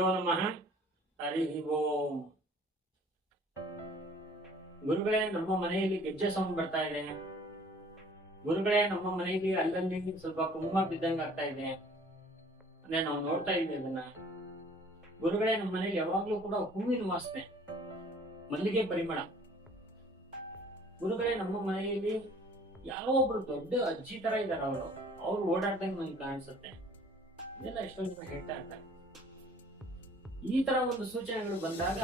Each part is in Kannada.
ಗುರುಭ್ಯೋ ನಮಃ ಹರಿ ಓಂ ಗುರುಗಳೇ, ನಮ್ಮ ಮನೆಯಲ್ಲಿ ಗೆಜ್ಜೆ ಸೌಂಡ್ ಬರ್ತಾ ಇದೆ. ಗುರುಗಳೇ, ನಮ್ಮ ಮನೆಯಲ್ಲಿ ಅಲ್ಲಲ್ಲಿ ಸ್ವಲ್ಪ ಕುಂಭ ಬಿದ್ದಂಗ ಆಗ್ತಾ ಇದೆ. ಅಂದ್ರೆ ನಾವು ನೋಡ್ತಾ ಇದ್ದೀವಿ ಅದನ್ನ. ಗುರುಗಳೇ, ನಮ್ಮ ಮನೆಯಲ್ಲಿ ಯಾವಾಗ್ಲೂ ಕೂಡ ಹೂವಿನ ವಾಸನೆ, ಮಲ್ಲಿಗೆ ಪರಿಮಳ. ಗುರುಗಳೇ, ನಮ್ಮ ಮನೆಯಲ್ಲಿ ಯಾವ ಒಬ್ರು ದೊಡ್ಡ ಅಜ್ಜಿ ತರ ಇದಾರ ಅವರು. ಅವ್ರು ಓಡಾಡ್ದಂಗೆ ನನ್ಗೆ ಕಾಣಿಸುತ್ತೆ. ಇದೆಲ್ಲ ಎಷ್ಟೊಂದು ಜನ ಹೇಳ್ತಾ ಇರ್ತಾರೆ. ಈ ತರ ಒಂದು ಸೂಚನೆಗಳು ಬಂದಾಗ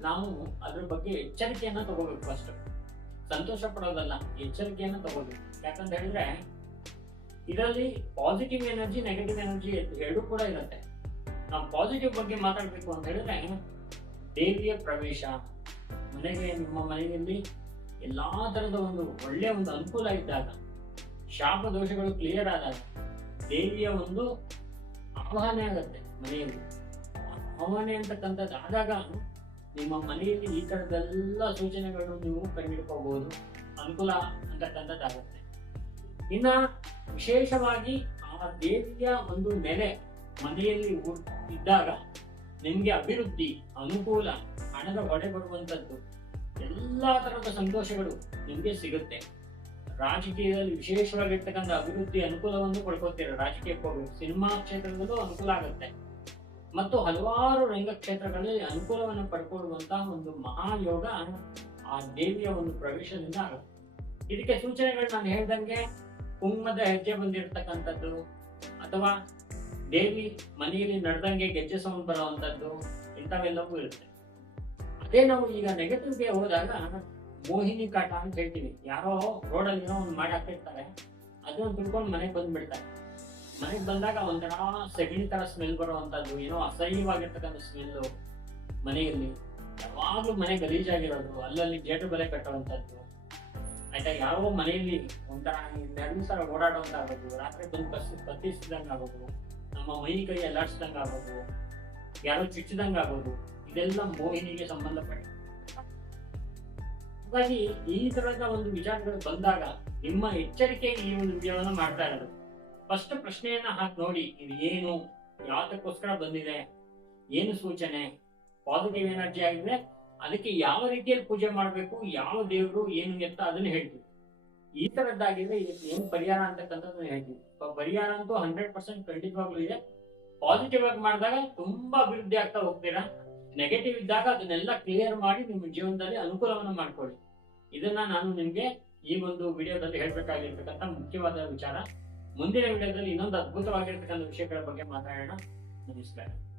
ನಾವು ಅದ್ರ ಬಗ್ಗೆ ಎಚ್ಚರಿಕೆಯನ್ನ ತಗೋಬೇಕು ಫಸ್ಟ್ ಸಂತೋಷ ಪಡೋದಲ್ಲ, ಎಚ್ಚರಿಕೆಯನ್ನ ತಗೋಬೇಕು. ಯಾಕಂತ ಹೇಳಿದ್ರೆ, ಇದರಲ್ಲಿ ಪಾಸಿಟಿವ್ ಎನರ್ಜಿ ನೆಗೆಟಿವ್ ಎನರ್ಜಿ ಎರಡೂ ಕೂಡ ಇರುತ್ತೆ. ನಾವು ಪಾಸಿಟಿವ್ ಬಗ್ಗೆ ಮಾತಾಡ್ಬೇಕು ಅಂತ ಹೇಳಿದ್ರೆ, ದೇವಿಯ ಪ್ರವೇಶ, ಮನೆಗೆ, ನಿಮ್ಮ ಮನೆಯಲ್ಲಿ ಎಲ್ಲಾ ತರದ ಒಂದು ಒಳ್ಳೆಯ ಒಂದು ಅನುಕೂಲ ಇದ್ದಾಗ, ಶಾಪ ದೋಷಗಳು ಕ್ಲಿಯರ್ ಆದಾಗ, ದೇವಿಯ ಒಂದು ಆಹ್ವಾನ ಆಗತ್ತೆ ಮನೆಯಲ್ಲಿ. ಆಹ್ವಾನ ಅಂತಕ್ಕಂಥದ್ದು ಆದಾಗ ನಿಮ್ಮ ಮನೆಯಲ್ಲಿ ಈ ಥರದ್ದೆಲ್ಲ ಸೂಚನೆಗಳನ್ನು ನೀವು ಕಂಡುಹಿಡ್ಕೋಬಹುದು. ಅನುಕೂಲ ಅಂತಕ್ಕಂಥದ್ದಾಗುತ್ತೆ. ಇನ್ನ ವಿಶೇಷವಾಗಿ ಆ ದೇವಿಯ ಒಂದು ನೆಲೆ ಮನೆಯಲ್ಲಿ ಇದ್ದಾಗ ನಿಮಗೆ ಅಭಿವೃದ್ಧಿ, ಅನುಕೂಲ, ಹಣದ ಹೊಡೆ ಬರುವಂಥದ್ದು ಎಲ್ಲಾ ತರದ ಸಂತೋಷಗಳು ನಿಮಗೆ ಸಿಗುತ್ತೆ. ರಾಜಕೀಯದಲ್ಲಿ ವಿಶೇಷವಾಗಿರ್ತಕ್ಕಂಥ ಅಭಿವೃದ್ಧಿ ಅನುಕೂಲವನ್ನು ಪಡ್ಕೊತೀರ, ರಾಜಕೀಯಕ್ಕೆ ಹೋಗಿ ಸಿನಿಮಾ ಕ್ಷೇತ್ರದಲ್ಲೂ ಅನುಕೂಲ ಆಗುತ್ತೆ. ಮತ್ತು ಹಲವಾರು ರಂಗಕ್ಷೇತ್ರಗಳಲ್ಲಿ ಅನುಕೂಲವನ್ನು ಪಡ್ಕೊಳ್ಳುವಂತಹ ಒಂದು ಮಹಾಯೋಗ ಆ ದೇವಿಯ ಒಂದು ಪ್ರವೇಶದಿಂದ ಆಗುತ್ತೆ. ಇದಕ್ಕೆ ಸೂಚನೆಗಳು ನಾನು ಹೇಳ್ದಂಗೆ ಕುಂಭದ ಹೆಜ್ಜೆ ಬಂದಿರತಕ್ಕಂಥದ್ದು, ಅಥವಾ ದೇವಿ ಮನೆಯಲ್ಲಿ ನಡೆದಂಗೆ ಗೆಜ್ಜೆ ಸೌಂಡ್ ಬರುವಂಥದ್ದು, ಇಂಥವೆಲ್ಲವೂ ಇರುತ್ತೆ. ಅದೇ ನಾವು ಈಗ ನೆಗೆಟಿವ್ಗೆ ಹೋದಾಗ ಮೋಹಿನಿ ಕಾಟ ಅಂತ ಹೇಳ್ತೀವಿ. ಯಾರೋ ರೋಡಲ್ಲಿ ಏನೋ ಒಂದು ಮಾಡಿ ಹಾಕಿರ್ತಾರೆ ಅದನ್ನು ತಿಳ್ಕೊಂಡು ಮನೆಗೆ ಬಂದ್ಬಿಡ್ತಾರೆ. ಮನೆಗೆ ಬಂದಾಗ ಒಂಥರ ಸೆಗಣಿ ತರ ಸ್ಮೆಲ್ ಬರುವಂತದ್ದು ಏನೋ ಅಸಹ್ಯವಾಗಿರ್ತಕ್ಕಂಥ ಸ್ಮೆಲ್ಲು ಮನೆಯಲ್ಲಿ. ಯಾವಾಗ್ಲೂ ಮನೆ ಗಲೀಜಾಗಿರೋದು, ಅಲ್ಲಲ್ಲಿ ಗೇಟು ಬೆಲೆ ಕಟ್ಟುವಂಥದ್ದು. ಆಯ್ತಾ, ಯಾರೋ ಮನೆಯಲ್ಲಿ ಒಂಥರ ಎರಡು ಸಲ ಓಡಾಡುವಂತಾಗೋದು ರಾತ್ರಿ ಬಂದು ಬಸ್ ಕತ್ತಿಸಿದಂಗ ಆಗೋದು, ನಮ್ಮ ಮೈ ಕೈ ಅಲ್ಲಾಡ್ಸಿದಂಗ ಆಗೋದು, ಯಾರೋ ಚುಚ್ಚಿದಂಗ ಆಗೋದು, ಇದೆಲ್ಲ ಮೋಹಿನಿಗೆ ಸಂಬಂಧಪಟ್ಟ ಹಾಗಾಗಿ ಈ ತರದ ಒಂದು ವಿಚಾರಗಳು ಬಂದಾಗ ನಿಮ್ಮ ಎಚ್ಚರಿಕೆ ಈ ಒಂದು ವಿಡಿಯೋವನ್ನು ಮಾಡ್ತಾ ಇರೋದು. ಫಸ್ಟ್ ಪ್ರಶ್ನೆಯನ್ನ ಹಾಕಿ ನೋಡಿ, ಇದು ಏನು, ಯಾತಕ್ಕೋಸ್ಕರ ಬಂದಿದೆ, ಏನು ಸೂಚನೆ ಪಾಸಿಟಿವ್ ಎನರ್ಜಿ ಆಗಿದೆ, ಅದಕ್ಕೆ ಯಾವ ರೀತಿಯಲ್ಲಿ ಪೂಜೆ ಮಾಡಬೇಕು, ಯಾವ ದೇವರು ಏನು ಅಂತ ಅದನ್ನ ಹೇಳ್ತೀವಿ. ಈ ತರದ್ದಾಗಿದ್ರೆ ಇದಕ್ಕೆ ಏನು ಪರಿಹಾರ ಅಂತಕ್ಕಂಥದ್ದನ್ನ ಹೇಳ್ತೀವಿ ಪರಿಹಾರ ಅಂತೂ ಹಂಡ್ರೆಡ್ ಪರ್ಸೆಂಟ್ ಖಂಡಿತವಾಗ್ಲೂ ಇದೆ. ಪಾಸಿಟಿವ್ ಆಗಿ ಮಾಡಿದಾಗ ತುಂಬಾ ಅಭಿವೃದ್ಧಿ ಆಗ್ತಾ ಹೋಗ್ತೀರಾ? ನೆಗೆಟಿವ್ ಇದ್ದಾಗ ಅದನ್ನೆಲ್ಲ ಕ್ಲಿಯರ್ ಮಾಡಿ ನಿಮ್ಮ ಜೀವನದಲ್ಲಿ ಅನುಕೂಲವನ್ನು ಮಾಡ್ಕೊಳ್ಳಿ. ಇದನ್ನ ನಾನು ನಿಮ್ಗೆ ಈ ಒಂದು ವಿಡಿಯೋದಲ್ಲಿ ಹೇಳ್ಬೇಕಾಗಿರ್ತಕ್ಕಂಥ ಮುಖ್ಯವಾದ ವಿಚಾರ. ಮುಂದಿನ ವಿಡಿಯೋದಲ್ಲಿ ಇನ್ನೊಂದು ಅದ್ಭುತವಾಗಿರ್ತಕ್ಕಂಥ ವಿಷಯಗಳ ಬಗ್ಗೆ ಮಾತಾಡೋಣ. ನಮಸ್ಕಾರ.